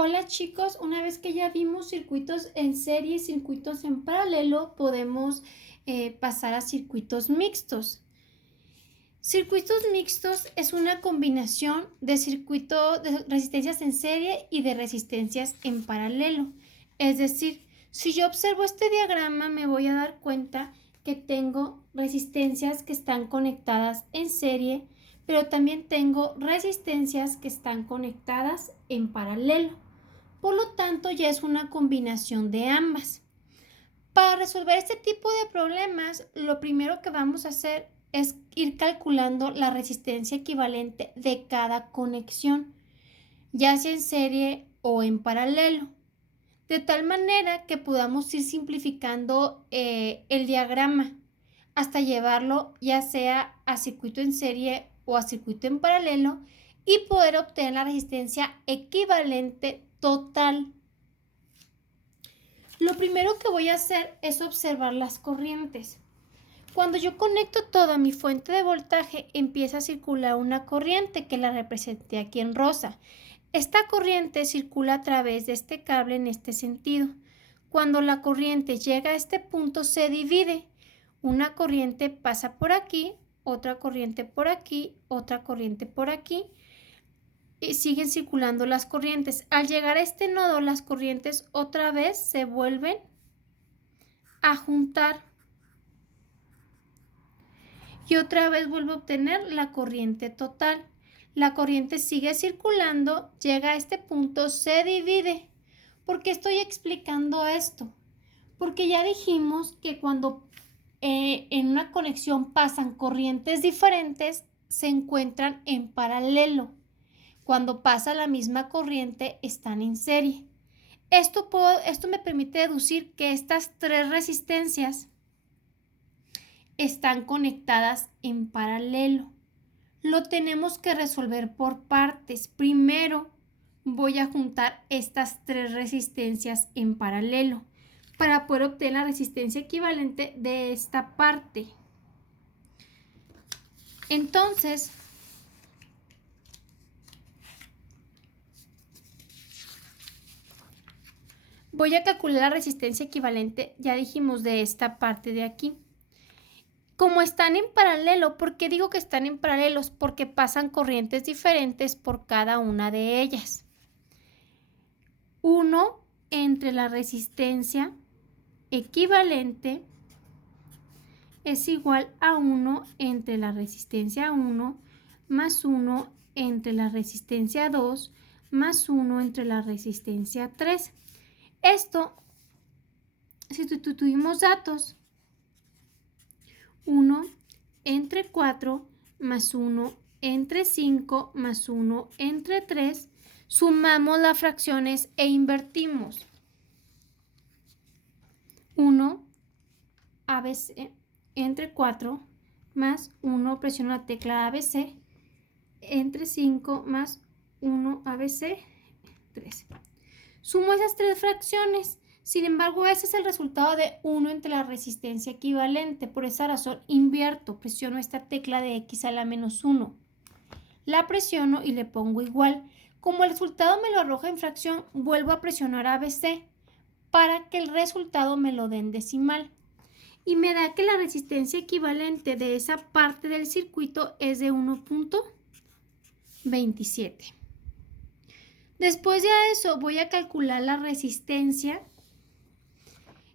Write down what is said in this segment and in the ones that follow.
Hola chicos, una vez que ya vimos circuitos en serie y circuitos en paralelo, podemos pasar a circuitos mixtos. Circuitos mixtos es una combinación de circuitos de resistencias en serie y de resistencias en paralelo. Es decir, si yo observo este diagrama me voy a dar cuenta que tengo resistencias que están conectadas en serie, pero también tengo resistencias que están conectadas en paralelo. Por lo tanto, ya es una combinación de ambas. Para resolver este tipo de problemas, lo primero que vamos a hacer es ir calculando la resistencia equivalente de cada conexión, ya sea en serie o en paralelo, de tal manera que podamos ir simplificando el diagrama hasta llevarlo ya sea a circuito en serie o a circuito en paralelo y poder obtener la resistencia equivalente total. Lo primero que voy a hacer es observar las corrientes. Cuando yo conecto toda mi fuente de voltaje, empieza a circular una corriente que la representé aquí en rosa. Esta corriente circula a través de este cable en este sentido. Cuando la corriente llega a este punto, se divide. Una corriente pasa por aquí, otra corriente por aquí, otra corriente por aquí. Y siguen circulando las corrientes. Al llegar a este nodo, las corrientes otra vez se vuelven a juntar y otra vez vuelvo a obtener la corriente total. La corriente sigue circulando, llega a este punto, se divide. ¿Por qué estoy explicando esto? Porque ya dijimos que cuando en una conexión pasan corrientes diferentes, se encuentran en paralelo. Cuando pasa la misma corriente, están en serie. Esto me permite deducir que estas tres resistencias están conectadas en paralelo. Lo tenemos que resolver por partes. Primero voy a juntar estas tres resistencias en paralelo para poder obtener la resistencia equivalente de esta parte. Entonces, voy a calcular la resistencia equivalente, ya dijimos, de esta parte de aquí. Como están en paralelo, ¿por qué digo que están en paralelos? Porque pasan corrientes diferentes por cada una de ellas. 1 entre la resistencia equivalente es igual a 1 entre la resistencia 1 más 1 entre la resistencia 2 más 1 entre la resistencia 3. Esto, si tuvimos datos, 1 entre 4 más 1 entre 5 más 1 entre 3, sumamos las fracciones e invertimos. 1 ABC entre 4 más 1, presiono la tecla ABC, entre 5 más 1 ABC, 3. Sumo esas tres fracciones. Sin embargo, ese es el resultado de 1 entre la resistencia equivalente. Por esa razón, invierto, presiono esta tecla de X a la menos 1. La presiono y le pongo igual. Como el resultado me lo arroja en fracción, vuelvo a presionar ABC para que el resultado me lo dé en decimal. Y me da que la resistencia equivalente de esa parte del circuito es de 1.27. Después de eso voy a calcular la resistencia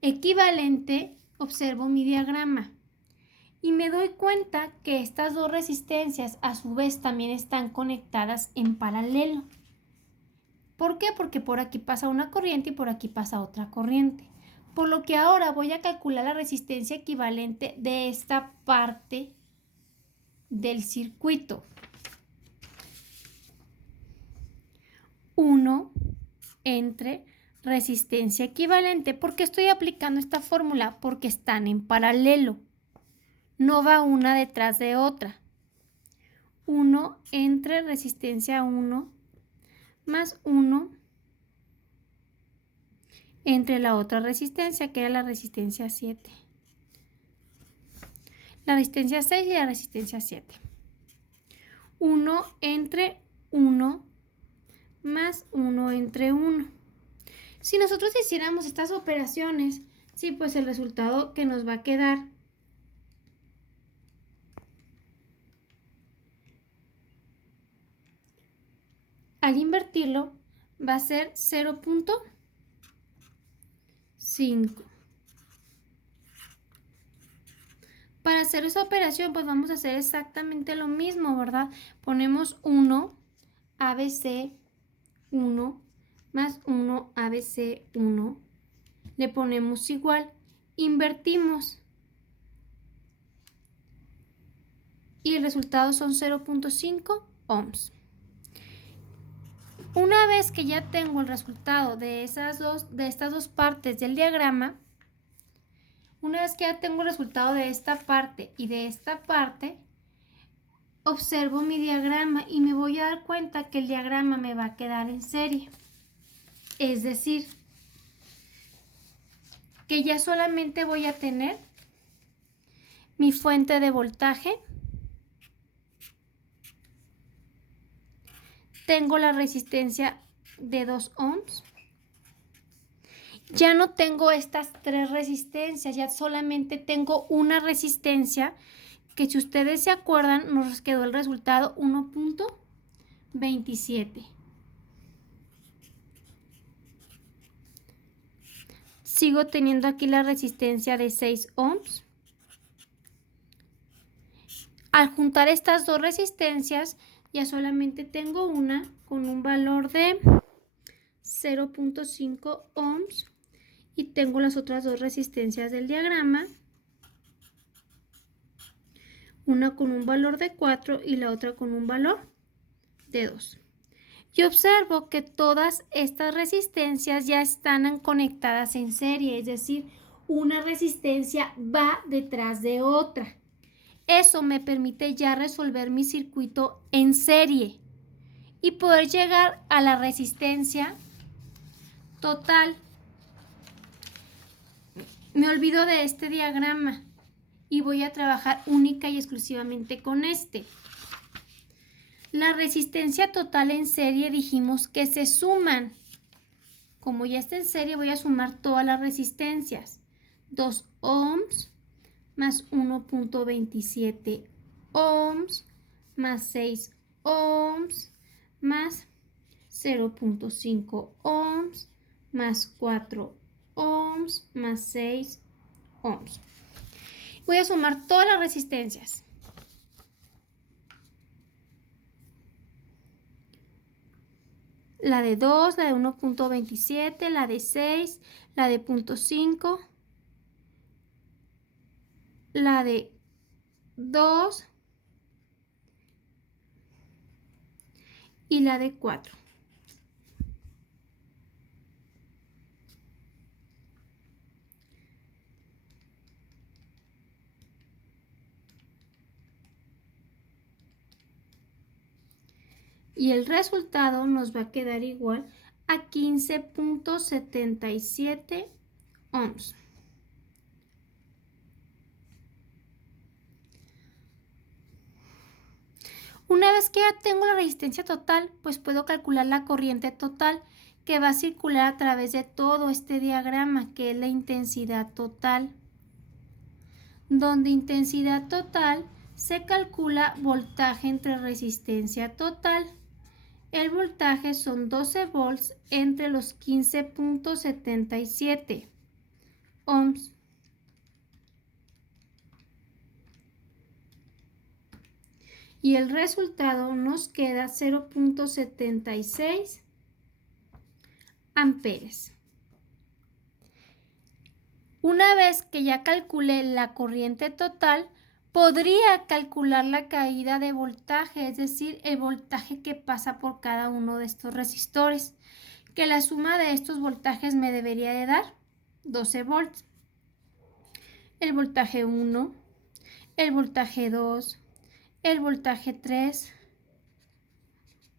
equivalente, observo mi diagrama y me doy cuenta que estas dos resistencias a su vez también están conectadas en paralelo. ¿Por qué? Porque por aquí pasa una corriente y por aquí pasa otra corriente. Por lo que ahora voy a calcular la resistencia equivalente de esta parte del circuito. 1 entre resistencia equivalente. ¿Por qué estoy aplicando esta fórmula? Porque están en paralelo. No va una detrás de otra. 1 entre resistencia 1 más 1 entre la otra resistencia, que era la resistencia 7. La resistencia 6 y la resistencia 7. 1 entre 1 más 1 entre 1. Si nosotros hiciéramos estas operaciones, sí, pues el resultado que nos va a quedar al invertirlo va a ser 0.5. Para hacer esa operación, pues vamos a hacer exactamente lo mismo, ¿verdad? Ponemos 1 ABC 1 más 1 ABC 1. Le ponemos igual, invertimos. Y el resultado son 0.5 ohms. Una vez que ya tengo el resultado de estas dos partes del diagrama, una vez que ya tengo el resultado de esta parte y de esta parte, observo mi diagrama y me voy a dar cuenta que el diagrama me va a quedar en serie. Es decir, que ya solamente voy a tener mi fuente de voltaje, tengo la resistencia de 2 ohms, ya no tengo estas 3 resistencias, ya solamente tengo una resistencia que, si ustedes se acuerdan, nos quedó el resultado 1.27. Sigo teniendo aquí la resistencia de 6 ohms. Al juntar estas dos resistencias, ya solamente tengo una con un valor de 0.5 ohms y tengo las otras dos resistencias del diagrama, una con un valor de 4 y la otra con un valor de 2. Y observo que todas estas resistencias ya están conectadas en serie, es decir, una resistencia va detrás de otra. Eso me permite ya resolver mi circuito en serie y poder llegar a la resistencia total. Me olvido de este diagrama y voy a trabajar única y exclusivamente con este. La resistencia total en serie dijimos que se suman. Como ya está en serie, voy a sumar todas las resistencias. 2 ohms más 1.27 ohms más 6 ohms más 0.5 ohms más 4 ohms más 6 ohms. Voy a sumar todas las resistencias. La de 2, la de 1.27, la de 6, la de 0.5, la de 2 y la de 4. Y el resultado nos va a quedar igual a 15.77 ohms. Una vez que ya tengo la resistencia total, pues puedo calcular la corriente total que va a circular a través de todo este diagrama, que es la intensidad total. Donde intensidad total se calcula voltaje entre resistencia total. El voltaje son 12 volts entre los 15.77 ohms. Y el resultado nos queda 0.76 amperes. Una vez que ya calculé la corriente total, podría calcular la caída de voltaje, es decir, el voltaje que pasa por cada uno de estos resistores, que la suma de estos voltajes me debería de dar 12 volts. El voltaje 1, el voltaje 2, el voltaje 3,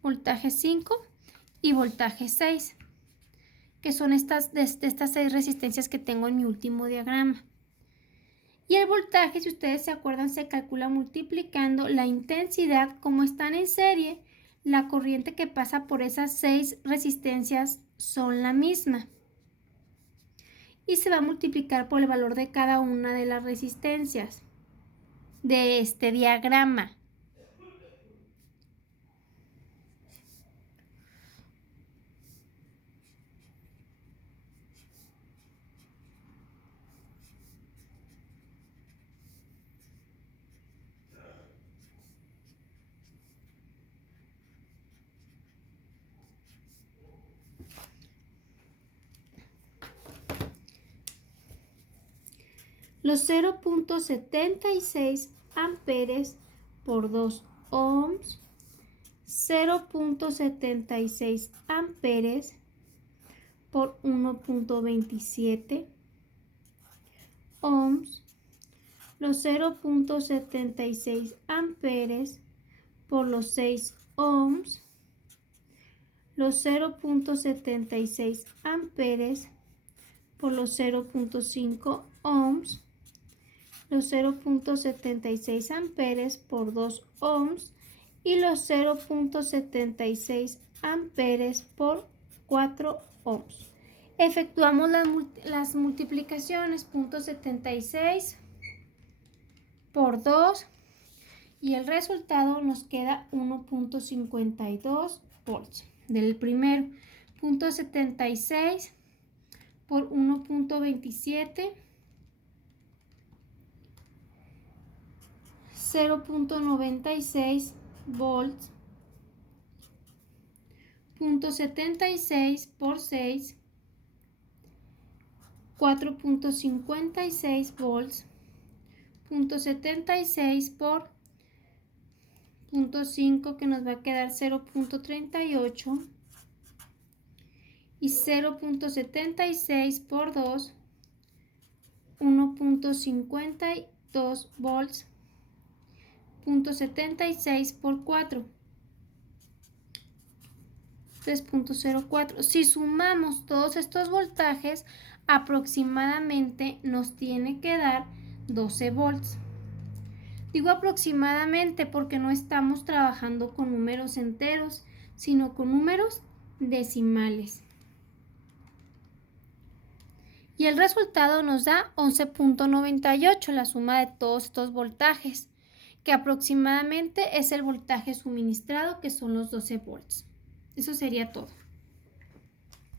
voltaje 5 y voltaje 6, que son estas 6 resistencias que tengo en mi último diagrama. Y el voltaje, si ustedes se acuerdan, se calcula multiplicando la intensidad. Como están en serie, la corriente que pasa por esas 6 resistencias son la misma. Y se va a multiplicar por el valor de cada una de las resistencias de este diagrama. Los 0.76 amperes por 2 ohms, 0.76 amperes por 1.27 ohms, los 0.76 amperes por los 6 ohms, los 0.76 amperes por los 0.5 ohms, los 0.76 amperes por 2 ohms y los 0.76 amperes por 4 ohms. Efectuamos las multiplicaciones, 0.76 por 2 y el resultado nos queda 1.52 volts. Del primero, 0.76 por 1.27, 0.96 volts, 0.76 por 6, 4.56 volts, 0.76 por 0.5 que nos va a quedar 0.38 y 0.76 por 2, 1.52 volts, 0.76 por 4, 3.04. Si sumamos todos estos voltajes, aproximadamente nos tiene que dar 12 volts. Digo aproximadamente porque no estamos trabajando con números enteros, sino con números decimales. Y el resultado nos da 11.98, la suma de todos estos voltajes, que aproximadamente es el voltaje suministrado, que son los 12 volts. Eso sería todo.